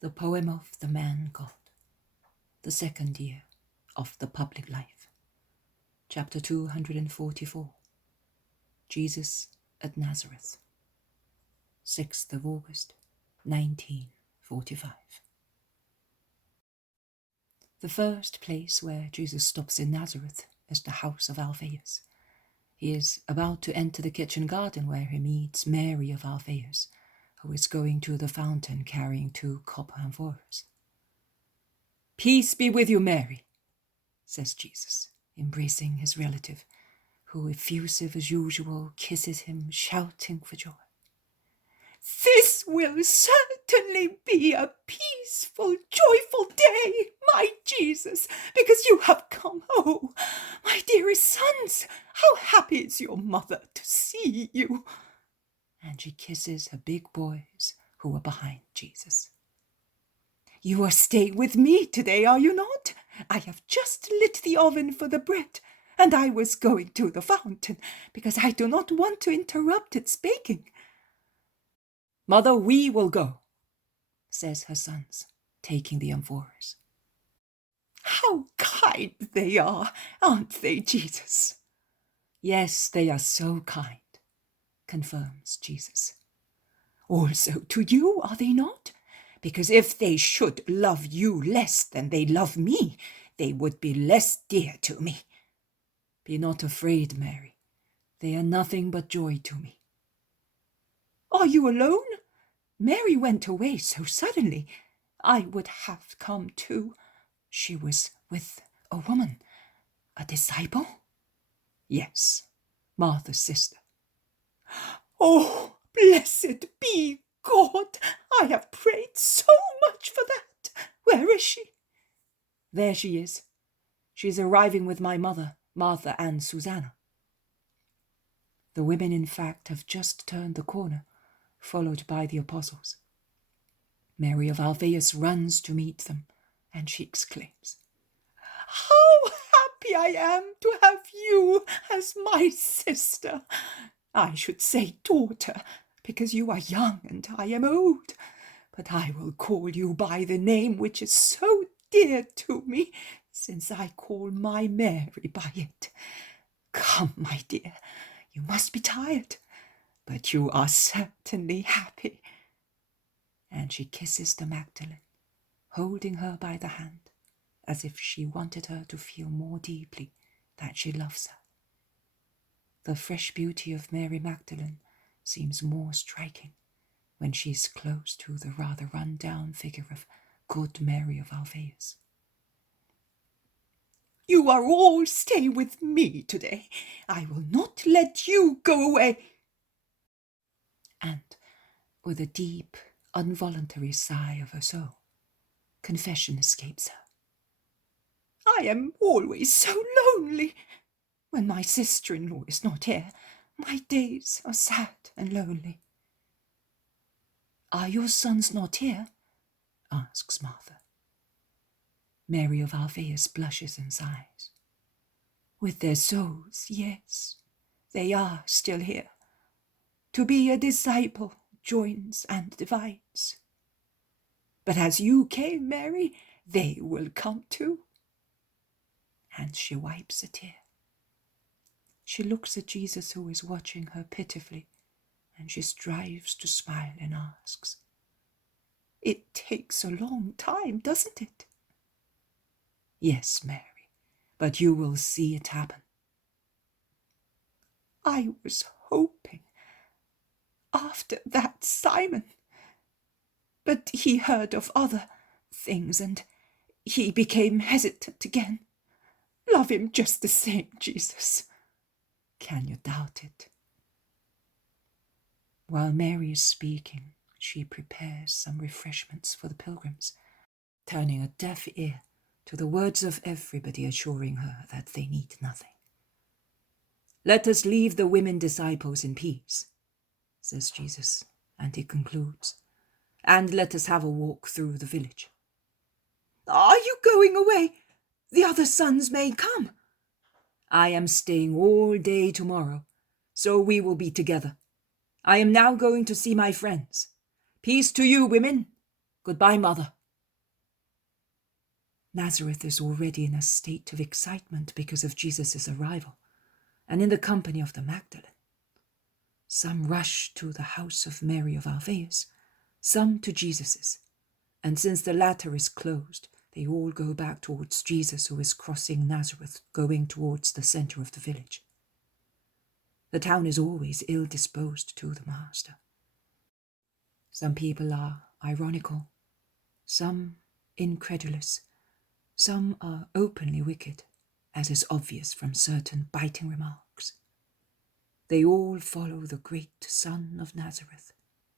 The poem of the man God, the second year of the public life. Chapter 244. Jesus at Nazareth. 6th of August, 1945. The first place where Jesus stops in Nazareth is the house of Alphaeus. He is about to enter the kitchen garden where he meets Mary of Alphaeus, who is going to the fountain carrying 2 copper amphoras. "Peace be with you, Mary," says Jesus, embracing his relative, who, effusive as usual, kisses him, shouting for joy. "This will certainly be a peaceful, joyful day, my Jesus, because you have come. Oh, my dearest sons, how happy is your mother to see you." And she kisses her big boys who are behind Jesus. "You are staying with me today, are you not? I have just lit the oven for the bread, and I was going to the fountain because I do not want to interrupt its baking." "Mother, we will go," says her sons, taking the amphoras. "How kind they are, aren't they, Jesus?" "Yes, they are so kind," confirms Jesus. "Also to you, are they not? Because if they should love you less than they love me, they would be less dear to me." "Be not afraid, Mary. They are nothing but joy to me." "Are you alone? Mary went away so suddenly. I would have come too." "She was with a woman, a disciple?" "Yes, Martha's sister." "Oh, blessed be God! I have prayed so much for that. Where is she?" "There she is. She is arriving with my mother, Martha, and Susanna." The women, in fact, have just turned the corner, followed by the apostles. Mary of Alphaeus runs to meet them, and she exclaims, "How happy I am to have you as my sister. I should say daughter, because you are young and I am old, but I will call you by the name which is so dear to me, since I call my Mary by it. Come, my dear, you must be tired, but you are certainly happy." And she kisses the Magdalene, holding her by the hand, as if she wanted her to feel more deeply that she loves her. The fresh beauty of Mary Magdalene seems more striking when she is close to the rather run-down figure of good Mary of Alphaeus. "You are all staying with me today. I will not let you go away." And with a deep, involuntary sigh of her soul, confession escapes her. "I am always so lonely. When my sister-in-law is not here, my days are sad and lonely." "Are your sons not here?" asks Martha. Mary of Alphaeus blushes and sighs. "With their souls, yes, they are still here. To be a disciple joins and divides. But as you came, Mary, they will come too." And she wipes a tear. She looks at Jesus, who is watching her pitifully, and she strives to smile and asks, "It takes a long time, doesn't it?" "Yes, Mary, but you will see it happen." "I was hoping after that Simon, but he heard of other things and he became hesitant again. Love him just the same, Jesus." "Can you doubt it?" While Mary is speaking, she prepares some refreshments for the pilgrims, turning a deaf ear to the words of everybody assuring her that they need nothing. "Let us leave the women disciples in peace," says Jesus, and he concludes, "and let us have a walk through the village." "Are you going away? The other sons may come." "I am staying all day tomorrow, so we will be together. I am now going to see my friends. Peace to you, women. Goodbye, Mother. Nazareth is already in a state of excitement because of Jesus' arrival, and in the company of the Magdalene. Some rush to the house of Mary of Alphaeus, some to Jesus's, and since the latter is closed, they all go back towards Jesus, who is crossing Nazareth, going towards the center of the village. The town is always ill-disposed to the Master. Some people are ironical, some incredulous, some are openly wicked, as is obvious from certain biting remarks. They all follow the great Son of Nazareth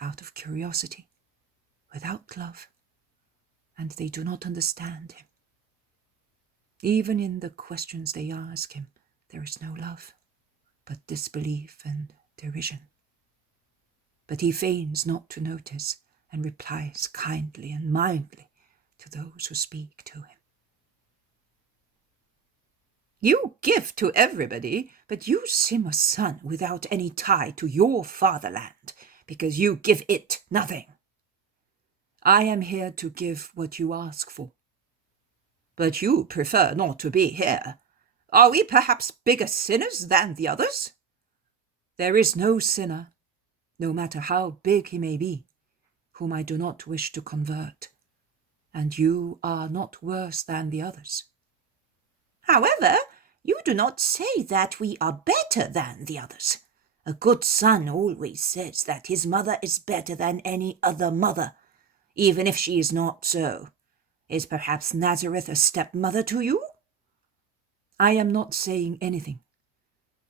out of curiosity, without love, and they do not understand him. Even in the questions they ask him, there is no love, but disbelief and derision. But he feigns not to notice and replies kindly and mildly to those who speak to him. You give to everybody, but you seem a son without any tie to your fatherland, because you give it nothing. I am here to give what you ask for. But you prefer not to be here. Are we perhaps bigger sinners than the others? There is no sinner, no matter how big he may be, whom I do not wish to convert, and you are not worse than the others. However, you do not say that we are better than the others. A good son always says that his mother is better than any other mother, even if she is not so. Is perhaps Nazareth a stepmother to you? I am not saying anything,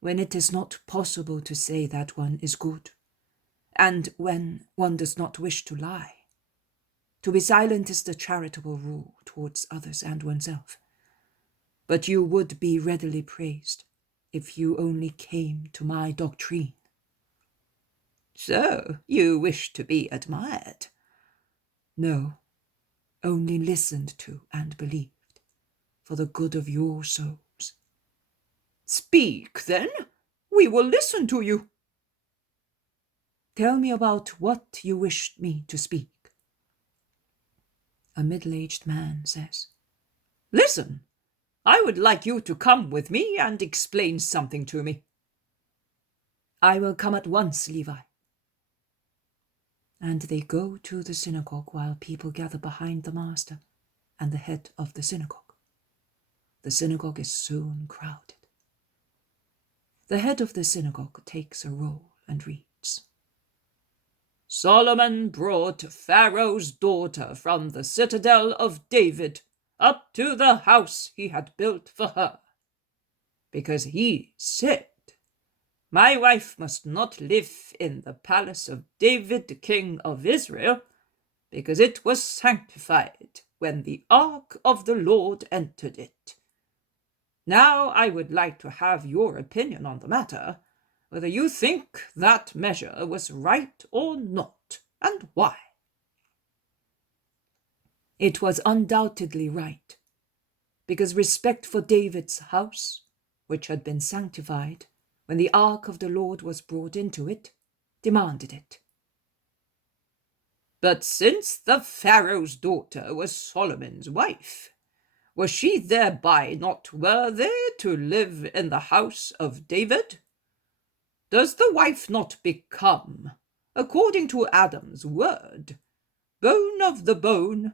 when it is not possible to say that one is good, and when one does not wish to lie. To be silent is the charitable rule towards others and oneself. But you would be readily praised if you only came to my doctrine. So you wish to be admired? No, only listened to and believed, for the good of your souls. Speak, then. We will listen to you. Tell me about what you wished me to speak. A middle-aged man says, Listen, I would like you to come with me and explain something to me. I will come at once, Levi. And they go to the synagogue while people gather behind the Master and the head of the synagogue. The synagogue is soon crowded. The head of the synagogue takes a roll and reads, Solomon brought Pharaoh's daughter from the citadel of David up to the house he had built for her, because he said, My wife must not live in the palace of David, king of Israel, because it was sanctified when the ark of the Lord entered it. Now I would like to have your opinion on the matter, whether you think that measure was right or not, and why. It was undoubtedly right, because respect for David's house, which had been sanctified when the ark of the Lord was brought into it, demanded it. But since the Pharaoh's daughter was Solomon's wife, was she thereby not worthy to live in the house of David? Does the wife not become, according to Adam's word, bone of the bone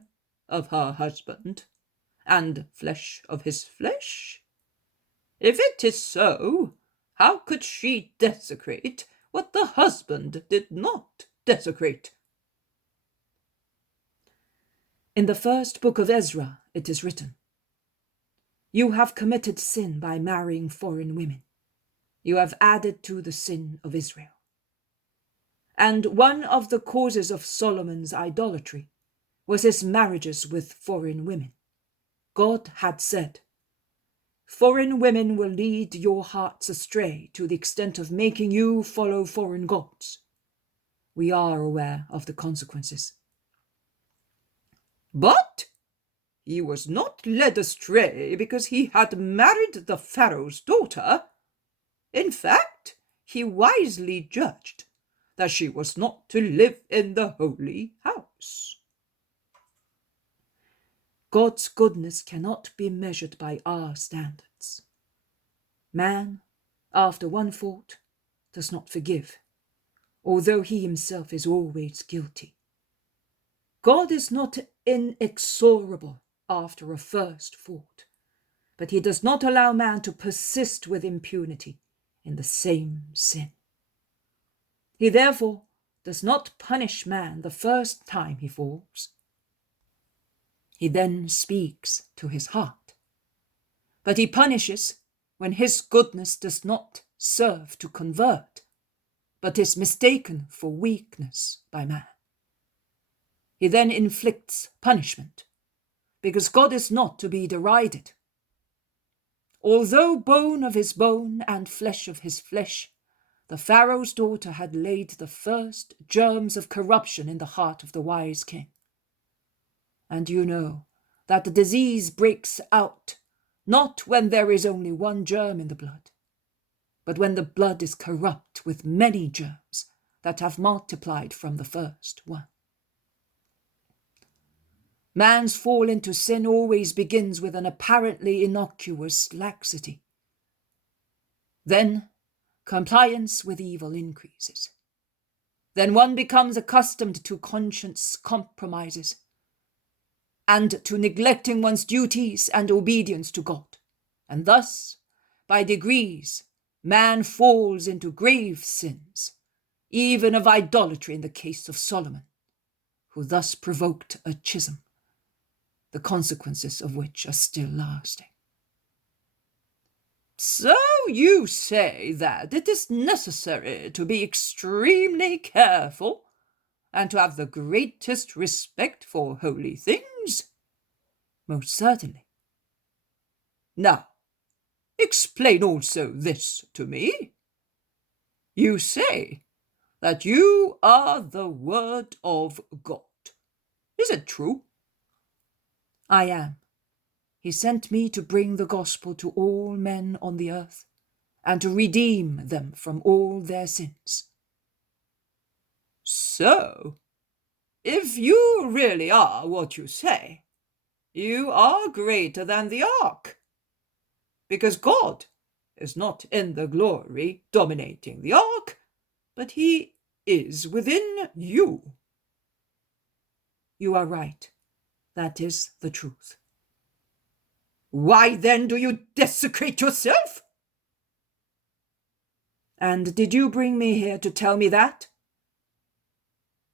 of her husband, and flesh of his flesh? If it is so, how could she desecrate what the husband did not desecrate? In the first book of Ezra, it is written, You have committed sin by marrying foreign women. You have added to the sin of Israel. And one of the causes of Solomon's idolatry was his marriages with foreign women. God had said, Foreign women will lead your hearts astray to the extent of making you follow foreign gods. We are aware of the consequences. But he was not led astray because he had married the Pharaoh's daughter. In fact, he wisely judged that she was not to live in the holy house. God's goodness cannot be measured by our standards. Man, after one fault, does not forgive, although he himself is always guilty. God is not inexorable after a first fault, but he does not allow man to persist with impunity in the same sin. He therefore does not punish man the first time he falls. He then speaks to his heart, but he punishes when his goodness does not serve to convert, but is mistaken for weakness by man. He then inflicts punishment, because God is not to be derided. Although bone of his bone and flesh of his flesh, the Pharaoh's daughter had laid the first germs of corruption in the heart of the wise king. And you know that the disease breaks out not when there is only one germ in the blood, but when the blood is corrupt with many germs that have multiplied from the first one. Man's fall into sin always begins with an apparently innocuous laxity. Then compliance with evil increases. Then one becomes accustomed to conscience compromises and to neglecting one's duties and obedience to God. And thus, by degrees, man falls into grave sins, even of idolatry in the case of Solomon, who thus provoked a schism, the consequences of which are still lasting. So you say that it is necessary to be extremely careful and to have the greatest respect for holy things? Most certainly. Now, explain also this to me. You say that you are the Word of God. Is it true? I am. He sent me to bring the gospel to all men on the earth and to redeem them from all their sins. So, if you really are what you say, you are greater than the ark, because God is not in the glory dominating the ark, but he is within you. You are right. That is the truth. Why then do you desecrate yourself? And did you bring me here to tell me that?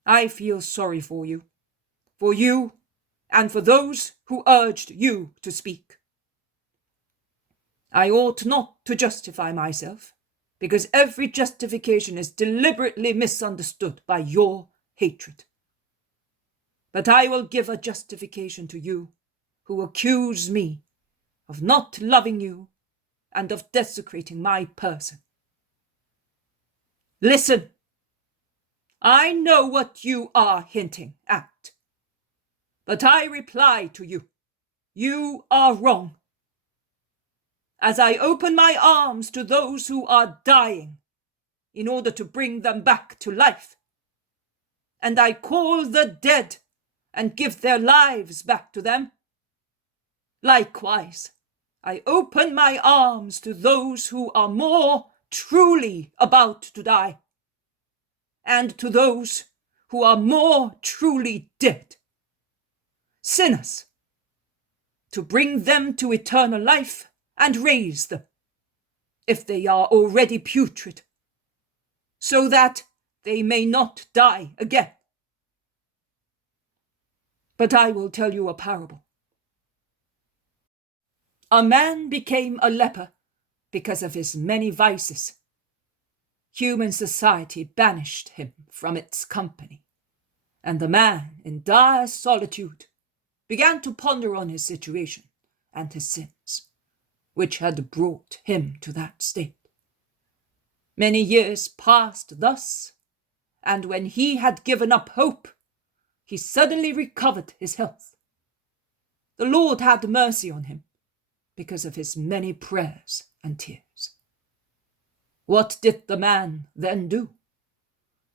I feel sorry for you and for those who urged you to speak. I ought not to justify myself, because every justification is deliberately misunderstood by your hatred. But I will give a justification to you who accuse me of not loving you and of desecrating my person. Listen, I know what you are hinting at, but I reply to you, you are wrong. As I open my arms to those who are dying in order to bring them back to life, and I call the dead and give their lives back to them, likewise, I open my arms to those who are more truly about to die, and to those who are more truly dead, sinners, to bring them to eternal life and raise them, if they are already putrid, so that they may not die again. But I will tell you a parable. A man became a leper because of his many vices. Human society banished him from its company, and the man, in dire solitude, began to ponder on his situation and his sins, which had brought him to that state. Many years passed thus, and when he had given up hope, he suddenly recovered his health. The Lord had mercy on him because of his many prayers and tears. What did the man then do?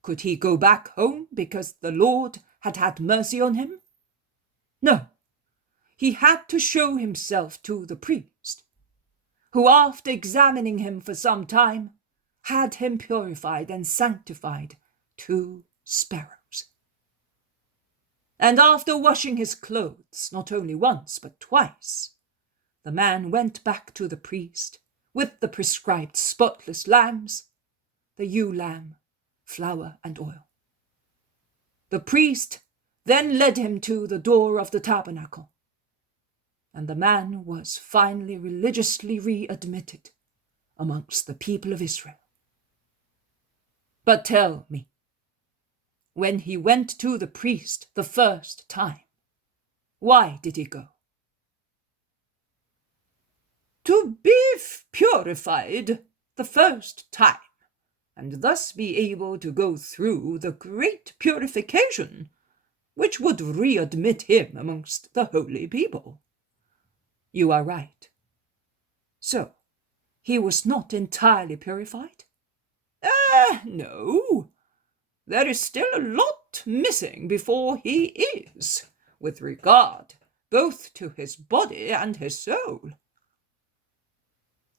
Could he go back home because the Lord had had mercy on him? No. he had to show himself to the priest, who, after examining him for some time, had him purified and sanctified 2 sparrows. And after washing his clothes not only once but twice, the man went back to the priest with the prescribed spotless lambs, the ewe lamb, flour and oil. The priest then led him to the door of the tabernacle, and the man was finally religiously readmitted amongst the people of Israel. But tell me, when he went to the priest the first time, why did he go? To be purified the first time, and thus be able to go through the great purification which would readmit him amongst the holy people. You are right. So, he was not entirely purified? No. There is still a lot missing before he is, with regard both to his body and his soul.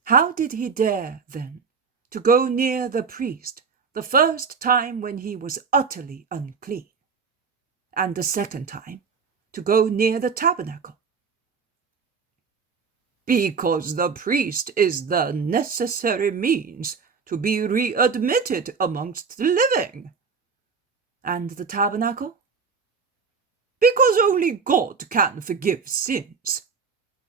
How did he dare, then, to go near the priest the first time when he was utterly unclean, and the second time to go near the tabernacle? Because the priest is the necessary means to be readmitted amongst the living. And the tabernacle? Because only God can forgive sins,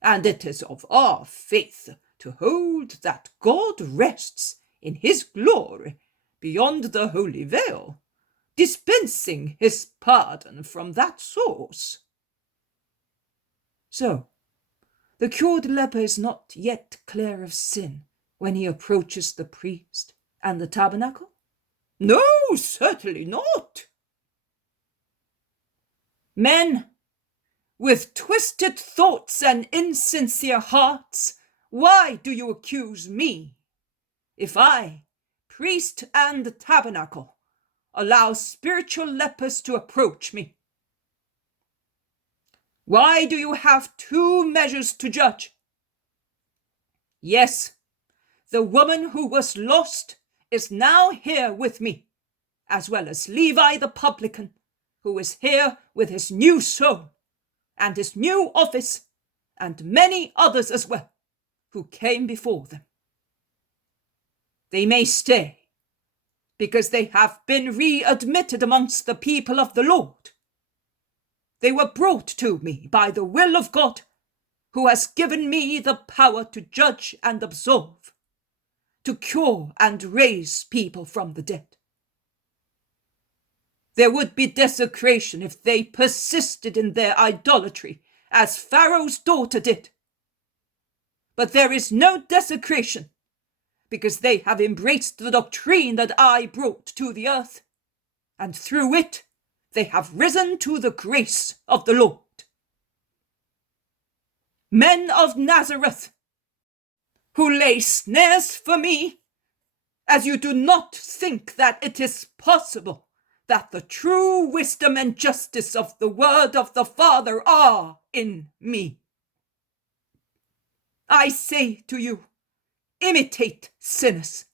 and it is of our faith to hold that God rests in his glory beyond the holy veil, dispensing his pardon from that source. So, the cured leper is not yet clear of sin when he approaches the priest and the tabernacle? No, certainly not. Men, with twisted thoughts and insincere hearts, why do you accuse me? If I, priest and tabernacle, allow spiritual lepers to approach me, why do you have 2 measures to judge? Yes, the woman who was lost is now here with me, as well as Levi the publican, who is here with his new soul and his new office, and many others as well, who came before them. They may stay, because they have been readmitted amongst the people of the Lord. They were brought to me by the will of God, who has given me the power to judge and absolve, to cure and raise people from the dead. There would be desecration if they persisted in their idolatry, as Pharaoh's daughter did. But there is no desecration, because they have embraced the doctrine that I brought to the earth, and through it they have risen to the grace of the Lord. Men of Nazareth, who lay snares for me, as you do not think that it is possible that the true wisdom and justice of the word of the Father are in me. I say to you, imitate sinners.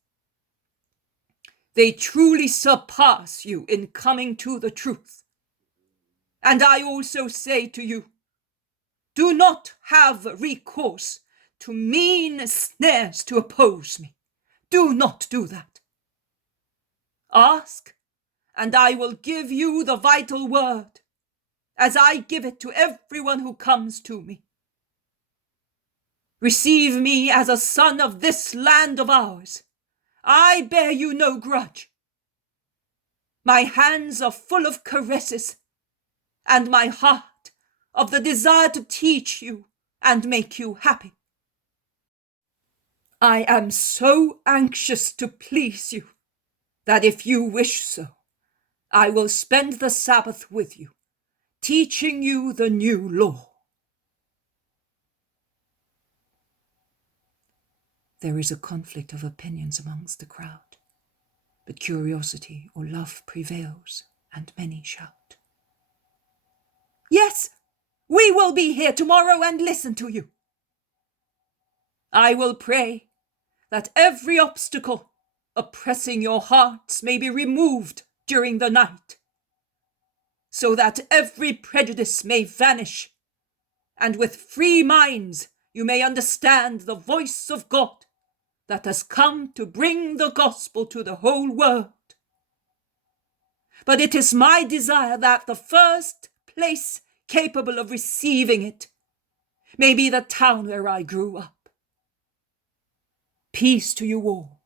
They truly surpass you in coming to the truth. And I also say to you, do not have recourse to mean snares to oppose me. Do not do that. Ask, and I will give you the vital word, as I give it to everyone who comes to me. Receive me as a son of this land of ours. I bear you no grudge. My hands are full of caresses, and my heart of the desire to teach you and make you happy. I am so anxious to please you that if you wish so, I will spend the Sabbath with you, teaching you the new law. There is a conflict of opinions amongst the crowd, but curiosity or love prevails, and many shout. Yes, We will be here tomorrow and listen to you. I will pray that every obstacle oppressing your hearts may be removed during the night, so that every prejudice may vanish, and with free minds you may understand the voice of God that has come to bring the gospel to the whole world. But it is my desire that the first place capable of receiving it may be the town where I grew up. Peace to you all.